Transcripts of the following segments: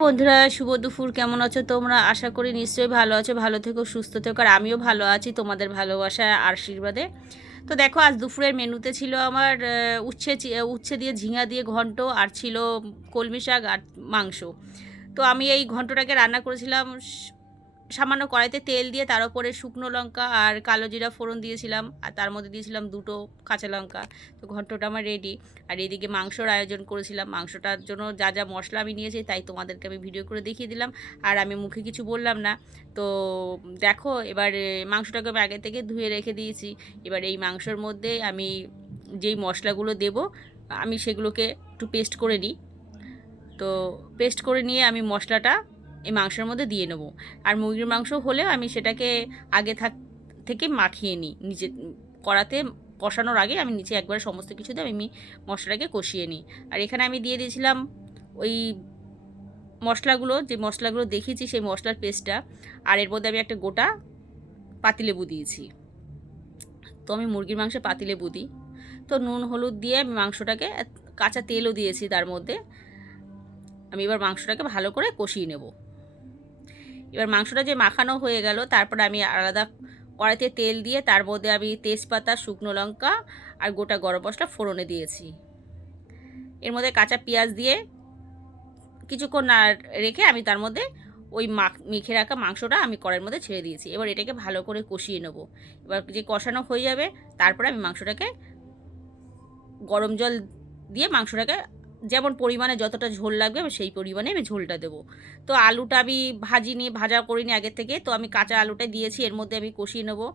বন্ধুরা, শুভ দুপুর। কেমন আছো তোমরা? আশা করি নিশ্চয়ই ভালো আছো। ভালো থেকো, সুস্থ থেকো। আর আমিও ভালো আছি তোমাদের ভালোবাসা আর আশীর্বাদে। তো দেখো, আজ দুপুরের মেনুতে ছিল আমার উচ্ছে দিয়ে ঝিঙা দিয়ে ঘন্ট, আর ছিল কলমি শাক আর মাংস। তো আমি এই ঘন্টটাকে রান্না করেছিলাম সামান্য কড়াইতে তেল দিয়ে, তার উপরে শুকনো লঙ্কা আর কালো জিরা ফোড়ন দিয়েছিলাম, আর তার মধ্যে দিয়েছিলাম দুটো কাঁচা লঙ্কা। তো ঘন্টটা আমার রেডি। আর এদিকে মাংসর আয়োজন করেছিলাম। মাংসটার জন্য যা যা মশলা আমি নিয়েছি তাই তোমাদেরকে আমি ভিডিও করে দেখিয়ে দিলাম, আর আমি মুখে কিছু বললাম না। তো দেখো, এবার মাংসটাকে আমি আগে থেকে ধুয়ে রেখে দিয়েছি। এবার এই মাংসর মধ্যে আমি যেই মশলাগুলো দেব, আমি সেগুলোকে একটু পেস্ট করে নিই। তো পেস্ট করে নিয়ে আমি মশলাটা এই মাংসের মধ্যে দিয়ে নেব। আর মুরগির মাংস হলেও আমি সেটাকে আগে থেকে মাখিয়ে নিই নিচে কড়াতে। কষানোর আগে আমি নিচে একবার সমস্ত কিছু দিয়ে আমি মশলাটাকে কষিয়ে নিই। আর এখানে আমি দিয়ে দিয়েছিলাম ওই যে মশলাগুলো দেখিয়েছি সেই মশলার পেস্টটা। আর এর মধ্যে আমি একটা গোটা পাতিলেবু দিয়েছি। তো আমি মুরগির মাংসে পাতিলেবু দিই। তো নুন হলুদ দিয়ে আমি মাংসটাকে, কাঁচা তেলও দিয়েছি তার মধ্যে। আমি এবার মাংসটাকে ভালো করে কষিয়ে নেব। এবার মাংসটা যে মাখানো হয়ে গেল, তারপর আমি আলাদা কড়াইতে তেল দিয়ে তার মধ্যে আমি তেজপাতা, শুকনো লঙ্কা আর গোটা গরম মশলা ফোড়নে দিয়েছি। এর মধ্যে কাঁচা পেঁয়াজ দিয়ে কিছুক্ষণ না রেখে আমি তার মধ্যে ওই মেখে রাখা মাংসটা আমি কড়াইয়ের মধ্যে ছেড়ে দিয়েছি। এবার এটাকে ভালো করে কষিয়ে নেব। এবার যে কষানো হয়ে যাবে, তারপরে আমি মাংসটাকে গরম জল দিয়ে মাংসটাকে যেমন পরিমাণে যতটা ঝোল লাগবে আমি সেই পরিমাণে আমি ঝোলটা দেবো। তো আলুটা আমি ভাজা করিনি আগের থেকে। তো আমি কাঁচা আলুটা দিয়েছি, এর মধ্যে আমি কষিয়ে নেবো।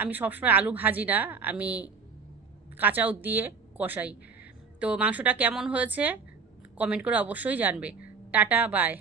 আমি সবসময় আলু ভাজি না, আমি কাঁচাও দিয়ে কষাই। তো মাংসটা কেমন হয়েছে কমেন্ট করে অবশ্যই জানবে। Tata, by.